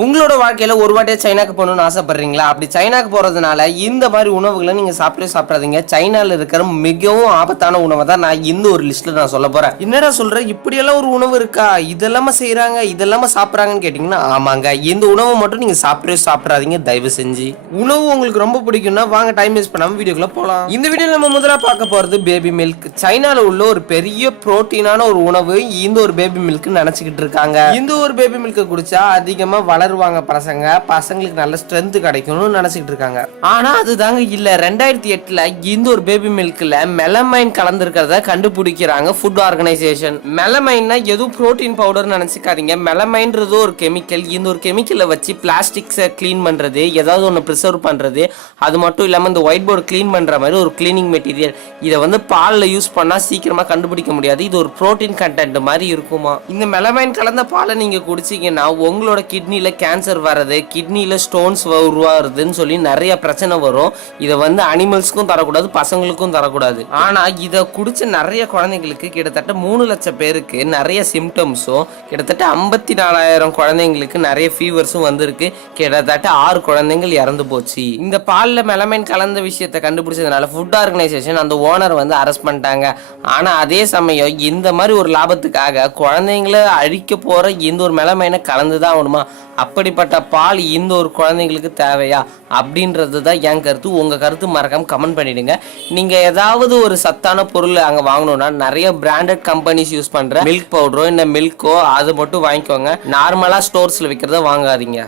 உங்களோட வாழ்க்கையில ஒரு வாட்டியே சைனாக்கு போகணும்னு ஆசைப்படுறீங்களா? அப்படி சைனாக்கு போறதுனால இந்த மாதிரி உணவுகளை நீங்க சாப்பிடாதீங்க. சைனால இருக்கிற மிகவும் ஆபத்தான உணவை தான் நான் இந்த ஒரு லிஸ்ட்ல நான் சொல்ல போறேன். என்னடா சொல்ற? இப்படியெல்லாம் ஒரு உணவு இருக்கா? இதெல்லாம செய்யறாங்க, இதெல்லாம சாப்பிடுறாங்கன்னு கேட்டீங்கன்னா ஆமாங்க. இந்த உணவை மட்டும் நீங்க சாப்பிடாதீங்க தயவு செஞ்சு. உணவு உங்களுக்கு ரொம்ப பிடிக்கும்னா வாங்க டைம் வேஸ்ட் பண்ணாம வீடியோக்குள்ள போலாம். இந்த வீடியோல நம்ம முதல்ல பார்க்க போறது பேபி மில்க். சைனால உள்ள ஒரு பெரிய புரோட்டீனான ஒரு உணவு இந்த ஒரு பேபி மில்க் நினைச்சுக்கிட்டு இருக்காங்க. இந்த ஒரு பேபி மில்க் குடிச்சா அதிகமா வளருவாங்க பசங்களுக்கு நல்ல ஸ்ட்ரென்த் கிடைக்கும்னு நினைச்சிட்டு இருக்காங்க. ஆனா அதுதாங்க இல்ல. 2008ல இந்த ஒரு பேபி மில்க்ல மெலமைன் கலந்துருக்கிறத கண்டுபிடிக்கிறாங்க ஃபுட் ஆர்கனைசேஷன். மெலமைன்னா எதுவும் புரோட்டீன் பவுடர் நினைச்சுக்காதீங்க. மெலமைன்றது ஒரு கெமிக்கல். இந்த ஒரு கெமிக்கலை வச்சு பிளாஸ்டிக்ஸை கிளீன் பண்றது, ஏதாவது ஒன்று ப்ரிசர்வ் பண்றது, அது மட்டும் இல்லாம இந்த ஒயிட் போர்டு கிளீன் பண்ற மாதிரி ஒரு கிளீனிங் மெட்டீரியல். இதை வந்து பால்ல யூஸ் பண்ணா சீக்கிரமா கண்டுபிடிக்க முடியாது. இது ஒரு புரோட்டீன் கண்டென்ட் மாதிரி இருக்குமா. இந்த மெலமைன் கலந்த பாலை நீங்க குடிச்சீங்கன்னா உங்களோட கிட்னில கேன்சர் வர்றது, கிட்னில ஸ்டோன்ஸ் உருவாகுதுன்னு சொல்லி நிறைய பிரச்சனை வரும். இதை வந்து அனிமல்ஸ்க்கும் தரக்கூடாது, பசங்களுக்கும் தரக்கூடாது. ஆனா இதை குடிச்ச நிறைய குழந்தைங்களுக்கு கிட்டத்தட்ட 3 லட்சம் பேருக்கு நிறைய சிம்டம்ஸும், கிட்டத்தட்ட 54,000 குழந்தைங்களுக்கு நிறைய ஃபீவர்ஸும் வந்திருக்கு. கிட்டத்தட்ட 6 குழந்தைகள் இறந்து போச்சு. இந்த பால்ல மெலமைன் கலந்த விஷயத்தை கண்டுபிடிச்சதுனால ஃபுட் ஆர்கனைசேஷன் அந்த ஓனர் வந்து அரெஸ்ட் பண்ணிட்டாங்க. ஆனா அதே சமயம் இந்த மாதிரி ஒரு லாபத்துக்காக குழந்தைங்களை அழிக்க போற இந்த ஒரு மெலமைனை கலந்துதான் ஆகணுமா? அப்படிப்பட்ட பால் இந்த ஒரு குழந்தைங்களுக்கு தேவையா அப்படின்றது தான் என் கருத்து. உங்க கருத்து மறக்காம கமெண்ட் பண்ணிடுங்க. நீங்க ஏதாவது ஒரு சத்தான பொருள் அங்க வாங்கணும்னா நிறைய பிராண்டட் கம்பெனிஸ் யூஸ் பண்ற மில்க் பவுடரோ இந்த மில்கோ அது மட்டும் வாங்கிக்கோங்க. நார்மலா ஸ்டோர்ஸ்ல விற்கிறத வாங்காதீங்க.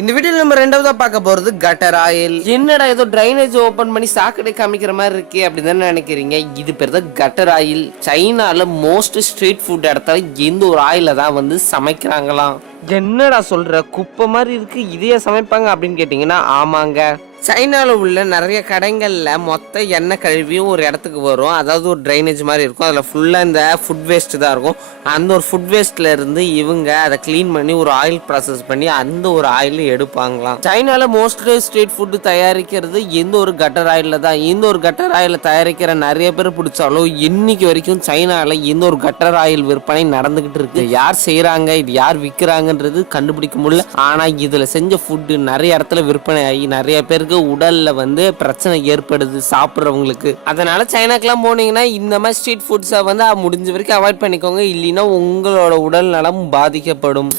இந்த வீடியோல நம்ம ரெண்டாவதா பார்க்க போறது கட்டர் ஆயில். என்னடா ஏதோ டிரைனேஜ் ஓபன் பண்ணி சாக்கடை காமிக்கிற மாதிரி இருக்கு அப்படின்னு தானே நினைக்கிறீங்க. இது பேர் தான் கட்டர் ஆயில். சைனால மோஸ்ட் ஸ்ட்ரீட் ஃபுட் இடத்துல இந்த ஒரு ஆயில தான் வந்து சமைக்கிறாங்களாம். என்னடா சொல்ற? குப்பை மாதிரி இருக்கு, இதையே சமைப்பாங்க அப்படின்னு கேட்டீங்கன்னா ஆமாங்க. சைனாவில் உள்ள நிறைய கடைகளில் மொத்த எண்ணெய் கழுவியும் ஒரு இடத்துக்கு வரும். அதாவது ஒரு ட்ரைனேஜ் மாதிரி இருக்கும். அதில் ஃபுல்லாக இந்த ஃபுட் வேஸ்ட்டு தான் இருக்கும். அந்த ஒரு ஃபுட் வேஸ்ட்டில் இருந்து இவங்க அதை க்ளீன் பண்ணி ஒரு ஆயில் ப்ராசஸ் பண்ணி அந்த ஒரு ஆயில் எடுப்பாங்களாம். சைனாவில் மோஸ்ட்லி ஸ்ட்ரீட் ஃபுட்டு தயாரிக்கிறது இந்த ஒரு கட்டர் ஆயிலில் தான். இந்த ஒரு கட்டர் ஆயிலில் தயாரிக்கிற நிறைய பேர் பிடிச்சாலும் இன்னைக்கு வரைக்கும் சைனாவில் இந்த ஒரு கட்டர் ஆயில் விற்பனை நடந்துகிட்டு இருக்கு. யார் செய்கிறாங்க, இது யார் விற்கிறாங்கன்றது கண்டுபிடிக்க முடியல. ஆனால் இதில் செஞ்ச ஃபுட்டு நிறைய இடத்துல விற்பனை ஆகி நிறைய பேருக்கு உடல்ல வந்து பிரச்சனை ஏற்படுது சாப்பிட்றவங்களுக்கு. அதனால சைனாக்கெல்லாம் போனீங்கன்னா இந்த மாதிரி ஸ்ட்ரீட் ஃபுட்ஸை வந்து முடிஞ்ச வரைக்கும் அவாய்ட் பண்ணிக்கோங்க. இல்லைன்னா உங்களோட உடல் நலம் பாதிக்கப்படும்.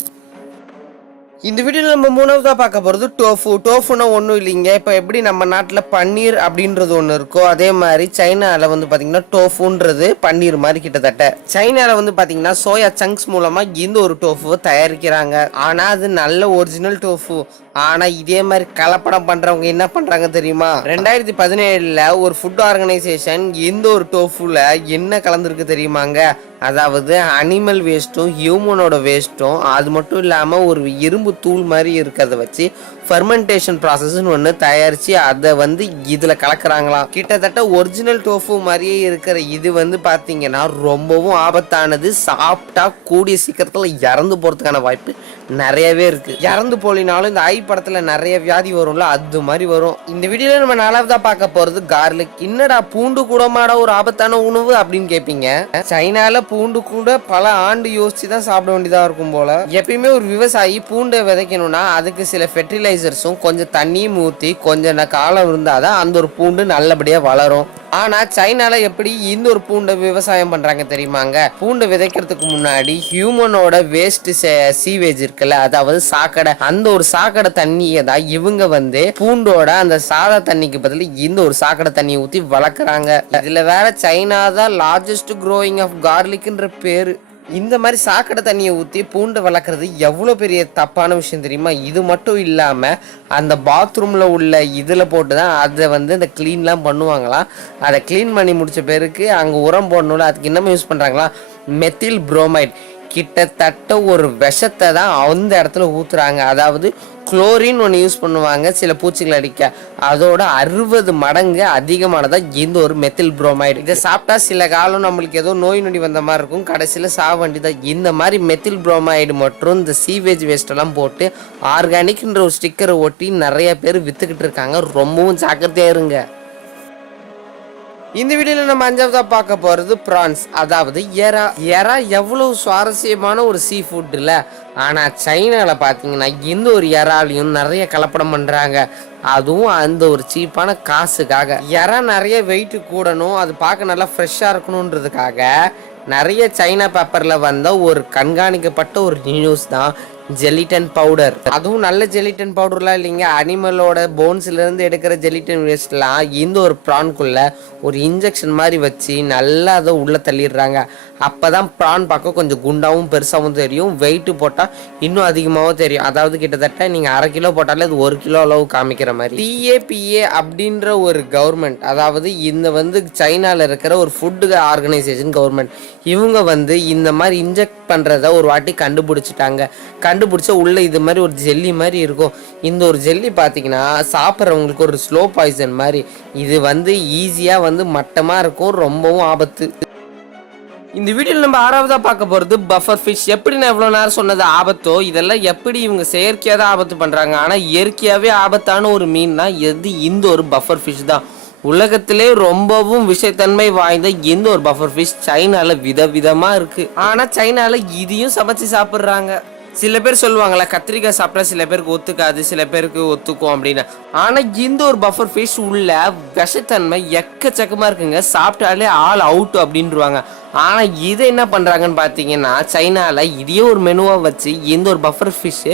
இந்த வீடியோவில் நம்ம மூணாவதா பார்க்க போகிறது டோஃபு. டோஃபுனா ஒன்றும் இல்லைங்க. இப்போ எப்படி நம்ம நாட்டில் பன்னீர் அப்படின்றது ஒன்று இருக்கோ அதே மாதிரி சைனாவில் வந்து பார்த்தீங்கன்னா டோஃபுன்றது பன்னீர் மாதிரி கிட்டத்தட்ட. சைனாவில் வந்து பார்த்தீங்கன்னா சோயா சங்க்ஸ் மூலமாக இந்த ஒரு டோஃபுவை தயாரிக்கிறாங்க. ஆனால் அது நல்ல ஒரிஜினல் டோஃபு. ஆனா இதே மாதிரி கலப்படம் பண்றவங்க என்ன பண்றாங்க தெரியுமா? 2017ல ஒரு ஃபுட் ஆர்கனைசேஷன் இந்த ஒரு டோஃபுல என்ன கலந்துருக்கு தெரியுமாங்க? அதாவது அனிமல் வேஸ்ட்டும் ஹியூமனோட வேஸ்ட்டும், அது மட்டும் இல்லாம ஒரு இரும்பு தூள் மாதிரி இருக்கிறத வச்சு ஃபெர்மெண்டேஷன் ப்ராசஸ்ன்னு ஒன்று தயாரித்து அதை வந்து இதில் கலக்கிறாங்களாம். கிட்டத்தட்ட ஒரிஜினல் டோஃபு மாதிரியே இருக்கிற இது வந்து பார்த்தீங்கன்னா ரொம்பவும் ஆபத்தானது. சாப்பிட்டா கூடிய சீக்கிரத்தில் இறந்து போகிறதுக்கான வாய்ப்பு நிறையவே இருக்குது. இறந்து போலினாலும் இந்த ஐ படத்தில் நிறைய வியாதி வரும்ல, அது மாதிரி வரும். இந்த வீடியோவில் நம்ம நாலாவதாக பார்க்க போகிறது கார்லிக். என்னடா பூண்டு கூடமாட ஒரு ஆபத்தான உணவு அப்படின்னு கேட்பீங்க. சைனால பூண்டு கூட பல ஆண்டு யோசிச்சு தான் சாப்பிட வேண்டியதாக இருக்கும் போல. எப்பயுமே ஒரு விவசாயி பூண்டை விதைக்கணும்னா அதுக்கு சில ஃபெர்டிலைசர்ஸும் கொஞ்சம் தண்ணியும் ஊற்றி கொஞ்சம் காலம் இருந்தால் தான் அந்த ஒரு பூண்டு நல்லபடியாக வளரும். ஆனால் சைனால எப்படி இந்த ஒரு பூண்டை விவசாயம் பண்ணுறாங்க தெரியுமாங்க? பூண்டை விதைக்கிறதுக்கு முன்னாடி ஹியூமனோட வேஸ்ட் சீவேஜ் இருக்குல்ல, அதாவது சாக்கடை, அந்த ஒரு சாக்கடை தண்ணியை தான் இவங்க வந்து பூண்டோட அந்த சாதா தண்ணிக்கு பதில் இந்த ஒரு சாக்கடை தண்ணியை ஊற்றி வளர்க்குறாங்க. இதில் வேற சைனா தான் லார்ஜஸ்ட் க்ரோயிங் ஆஃப் கார்லிக்ன்ற பேரு. இந்த மாதிரி சாக்கடை தண்ணியை ஊற்றி பூண்டை வளர்க்குறது எவ்வளோ பெரிய தப்பான விஷயம் தெரியுமா? இது மட்டும் இல்லாமல் அந்த பாத்ரூமில் உள்ள இதில் போட்டு தான் அதை வந்து இந்த க்ளீன்லாம் பண்ணுவாங்களாம். அதை க்ளீன் பண்ணி முடித்த பேருக்கு அங்கே உரம் போடணும்ல, அதுக்கு இன்னமும் யூஸ் பண்ணுறாங்களா மெத்தில் புரோமைட். கிட்டத்தட்ட ஒரு விஷத்தை தான் அந்த இடத்துல ஊற்றுறாங்க. அதாவது குளோரின் ஒன்று யூஸ் பண்ணுவாங்க சில பூச்சிகள் அடிக்க, அதோட 60 மடங்கு அதிகமானதான் இந்த ஒரு மெத்தில் புரோமைடு. இதை சாப்பிட்டா சில காலம் நம்மளுக்கு ஏதோ நோய் நொடி வந்த மாதிரி இருக்கும், கடைசியில் சாக வேண்டியதான். இந்த மாதிரி மெத்தில் புரோமைடு மற்றும் இந்த சீவேஜ் வேஸ்டெல்லாம் போட்டு ஆர்கானிக்ன்ற ஒரு ஸ்டிக்கரை ஒட்டி நிறைய பேர் விற்றுக்கிட்டு இருக்காங்க. ரொம்பவும் ஜாக்கிரதையாக இருங்க. இந்த வீடியோல நம்ம அஞ்சாவதா பார்க்க போறது பிரான்ஸ், அதாவது எறா. எறா எவ்வளவு சுவாரஸ்யமான ஒரு சீ ஃபுட் இல்ல. ஆனா சைனால பாத்தீங்கன்னா இந்த ஒரு எறாலையும் நிறைய கலப்படம் பண்றாங்க, அதுவும் அந்த ஒரு சீப்பான காசுக்காக. எறா நிறைய வெயிட் கூடணும், அது பார்க்க நல்லா ஃப்ரெஷ்ஷா இருக்கணும்ன்றதுக்காக நிறைய சைனா பேப்பர்ல வந்த ஒரு கண்காணிக்கப்பட்ட ஒரு நியூஸ் தான் ஜெலிட்டன் பவுடர். அதுவும் நல்ல ஜெலிட்டன் பவுடர்லாம் இல்லைங்க, அனிமலோட போன்ஸ்ல இருந்து எடுக்கிற ஜெலிட்டன் வேஸ்ட்லாம் இந்த ஒரு ப்ரான்குள்ள ஒரு இன்ஜெக்ஷன் மாதிரி வச்சு நல்லா அதை உள்ள தள்ளிடுறாங்க. அப்பதான் ப்ரான் பார்க்க கொஞ்சம் குண்டாவும் பெருசாகவும் தெரியும், வெயிட் போட்டால் இன்னும் அதிகமாகவும் தெரியும். அதாவது கிட்டத்தட்ட நீங்கள் 1/2 கிலோ போட்டாலே அது 1 கிலோ அளவு காமிக்கிற மாதிரி. TAPA அப்படின்ற ஒரு கவர்மெண்ட், அதாவது இந்த சைனால இருக்கிற ஒரு ஃபுட்டு ஆர்கனைசேஷன் கவர்மெண்ட், இவங்க இந்த மாதிரி இன்ஜெக்ட் பண்றத ஒரு வாட்டி கண்டுபிடிச்சிட்டாங்க. கண்டுபிடிச்ச உள்ள இது மாதிரி ஒரு ஜெல்லி மாதிரி இருக்கும். இந்த ஒரு ஜெல்லி பார்த்தீங்கன்னா சாப்பிட்றவங்களுக்கு ஒரு ஸ்லோ பாய்சன் மாதிரி. இது ஈஸியா மட்டமா இருக்கும், ரொம்பவும் ஆபத்து. இந்த வீடியோவில் நம்ம 6வதா பார்க்க போகிறது பஃபர் ஃபிஷ். எப்படி நான் எவ்வளோ நேரம் சொன்னது ஆபத்தோ, இதெல்லாம் எப்படி இவங்க செயற்கையாக தான் ஆபத்து பண்ணுறாங்க. ஆனால் இயற்கையாகவே ஆபத்தான ஒரு மீன்னா எது இந்த ஒரு பஃபர் ஃபிஷ் தான். உலகத்திலே ரொம்பவும் விஷத்தன்மை வாய்ந்த இந்த ஒரு பஃபர் ஃபிஷ் சைனால விதவிதமாக இருக்குது. ஆனால் சைனால இதையும் சமைச்சு சாப்பிட்றாங்க. சில பேர் சொல்லுவாங்களா, கத்திரிக்காய் சாப்பிட்டா சில பேருக்கு ஒத்துக்காது, சில பேருக்கு ஒத்துக்கும் அப்படின்னு. ஆனால் இந்த ஒரு பஃபர் ஃபிஷ் உள்ள விஷத்தன்மை எக்கச்சக்கமாக இருக்குங்க. சாப்பிட்டாலே ஆல் அவுட் அப்படின்றாங்க. ஆனால் இதை என்ன பண்ணுறாங்கன்னு பார்த்தீங்கன்னா சைனாவில் இதையே ஒரு மெனுவாக வச்சு இந்த ஒரு பஃபர் ஃபிஷ்ஷு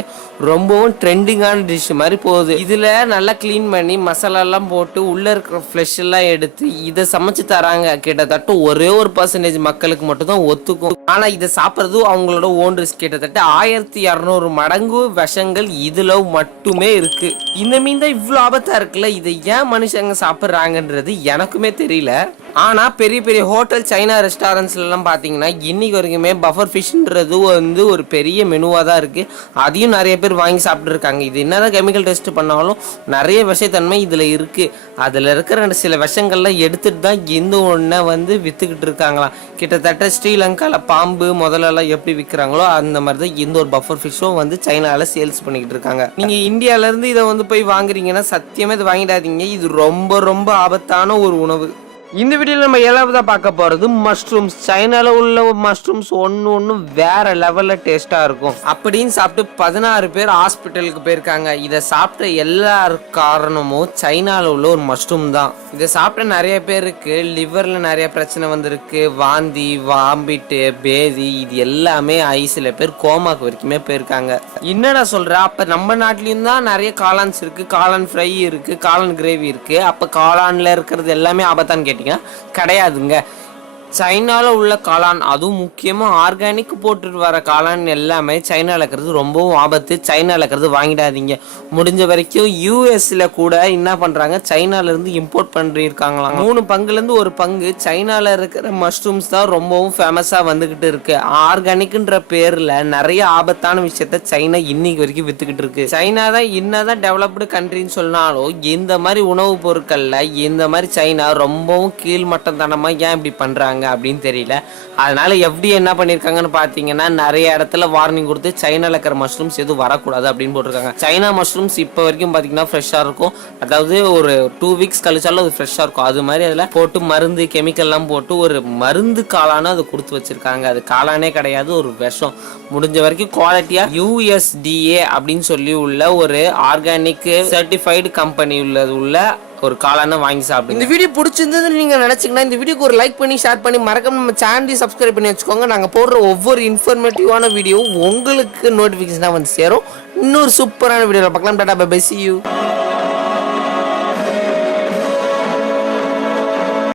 ரொம்பவும் ட்ரெண்டிங்கான டிஷ் மாதிரி போகுது. இதில் நல்லா க்ளீன் பண்ணி மசாலாலாம் போட்டு உள்ளே இருக்கிற ஃப்ளஷ் எல்லாம் எடுத்து இதை சமைச்சு தராங்க. கிட்டத்தட்ட ஒரே ஒரு % மக்களுக்கு மட்டும்தான் ஒத்துக்கும். ஆனால் இதை சாப்பிட்றது அவங்களோட ஓன் ரிஸ்க். கிட்டத்தட்ட 1200 மடங்கு விஷங்கள் இதில் மட்டுமே இருக்குது. இந்த மீன் தான் இவ்வளோ ஆபத்தாக இருக்குல்ல, இதை ஏன் மனுஷங்க சாப்பிட்றாங்கன்றது எனக்குமே தெரியல. ஆனால் பெரிய பெரிய ஹோட்டல், சைனா ரெஸ்டாரண்ட்ஸ்லாம் பார்த்தீங்கன்னா இன்னைக்கு வரைக்குமே பஃபர் ஃபிஷ்ன்றது ஒரு பெரிய மெனுவாக தான் இருக்குது. அதையும் நிறைய பேர் வாங்கி சாப்பிட்ருக்காங்க. இது என்னதான் கெமிக்கல் டெஸ்ட் பண்ணாலும் நிறைய விஷத்தன்மை இதில் இருக்குது. அதில் இருக்கிற சில விஷங்கள்லாம் எடுத்துகிட்டு தான் இந்த ஒன்றை விற்றுக்கிட்டு இருக்காங்களாம். கிட்டத்தட்ட ஸ்ரீலங்காவில் பாம்பு முதலெல்லாம் எப்படி விற்கிறாங்களோ அந்த மாதிரி தான் இந்த ஒரு பஃபர் ஃபிஷ்ஷும் சைனாவில் சேல்ஸ் பண்ணிக்கிட்டு இருக்காங்க. நீங்கள் இந்தியாவிலேருந்து இதை போய் வாங்குறீங்கன்னா சத்தியமே இதை வாங்கிடாதீங்க. இது ரொம்ப ரொம்ப ஆபத்தான ஒரு உணவு. இந்த வீடியோவில் நம்ம 7வதா பார்க்க போகிறது மஷ்ரூம்ஸ். சைனாவில் உள்ள மஷ்ரூம்ஸ் ஒன்று வேற லெவலில் டேஸ்ட்டாக இருக்கும் அப்படின்னு சாப்பிட்டு 16 பேர் ஹாஸ்பிட்டலுக்கு போயிருக்காங்க. இதை சாப்பிட்ட எல்லாரு காரணமும் சைனாவில் உள்ள ஒரு மஷ்ரூம் தான். இதை சாப்பிட்ட நிறைய பேருக்கு லிவரில் நிறைய பிரச்சனை வந்திருக்கு, வாந்தி, வாம்பிட்டு, பேதி, இது எல்லாமே ஆகி சில பேர் கோமாக்கு வரைக்குமே போயிருக்காங்க. என்னடா சொல்கிற, அப்போ நம்ம நாட்டிலையும் தான் நிறைய காளான்ஸ் இருக்குது, காளான் ஃப்ரை இருக்குது, காளான் கிரேவி இருக்குது, அப்போ காளானில் இருக்கிறது எல்லாமே ஆபத்தான்னு கேட்டீங்க? கிடையாதுங்க. சைனாவில் உள்ள காளான், அதுவும் முக்கியமாக ஆர்கானிக் போட்டுட்டு வர காளான் எல்லாமே சைனாவில் இருக்கிறது ரொம்பவும் ஆபத்து. சைனாவில் இருக்கிறது வாங்கிடாதீங்க. முடிஞ்ச வரைக்கும் யூஎஸ்ல கூட என்ன பண்ணுறாங்க, சைனாலேருந்து இம்போர்ட் பண்ணியிருக்காங்களாம். 3 பங்குலேருந்து 1 பங்கு சைனாவில் இருக்கிற மஷ்ரூம்ஸ் தான் ரொம்பவும் ஃபேமஸாக வந்துக்கிட்டு இருக்கு. ஆர்கானிக்ன்ற பேரில் நிறைய ஆபத்தான விஷயத்த சைனா இன்னைக்கு வரைக்கும் விற்றுக்கிட்டு இருக்கு. சைனா தான் என்னதான் டெவலப்டு கண்ட்ரின்னு சொன்னாலும் இந்த மாதிரி உணவுப் பொருட்களில் இந்த மாதிரி சைனா ரொம்பவும் கீழ்மட்டத்தனமாக ஏன் இப்படி பண்ணுறாங்க அப்படின்னு தெரியல. அதனால எப்படி என்ன பண்ணிருக்காங்கன்னு பாத்தீங்கன்னா நிறைய இடத்துல வார்னிங் கொடுத்து சைனால இருக்கிற மஷ்ரூம்ஸ் எதுவும் வரக்கூடாது அப்படின்னு போட்டிருக்காங்க. சைனா மஷ்ரூம்ஸ் இப்போ வரைக்கும் பாத்தீங்கன்னா ஃப்ரெஷ்ஷா இருக்கும். அதாவது ஒரு 2 வீக்ஸ் கழிச்சாலும் அது ஃப்ரெஷ்ஷா இருக்கும். அது மாதிரி அதில் போட்டு மருந்து கெமிக்கல்லாம் போட்டு ஒரு மருந்து காளான அதை கொடுத்து வச்சிருக்காங்க. அது காளானே கிடையாது, ஒரு விஷம். முடிஞ்ச வரைக்கும் குவாலிட்டியா USDA அப்படின்னு சொல்லி உள்ள ஒரு ஆர்கானிக் சர்டிஃபைடு கம்பெனி உள்ள ஒரு காளான வாங்கி சாப்பிடுங்க. இந்த வீடியோ பிடிச்சிருந்ததுன்னு நீங்க நினைச்சீங்கன்னா இந்த வீடியோக்கு ஒரு லைக் பண்ணி ஷேர் பண்ணி மறக்காம நம்ம சேனலையும் சப்ஸ்கிரைப் பண்ணி வச்சுக்கோங்க. நாங்க போடுற ஒவ்வொரு இன்ஃபர்மேட்டிவான வீடியோ உங்களுக்கு நோட்டிஃபிகேஷனா சேரும். இன்னொரு சூப்பரான வீடியோல பார்க்கலாம். Tata bye bye, see you.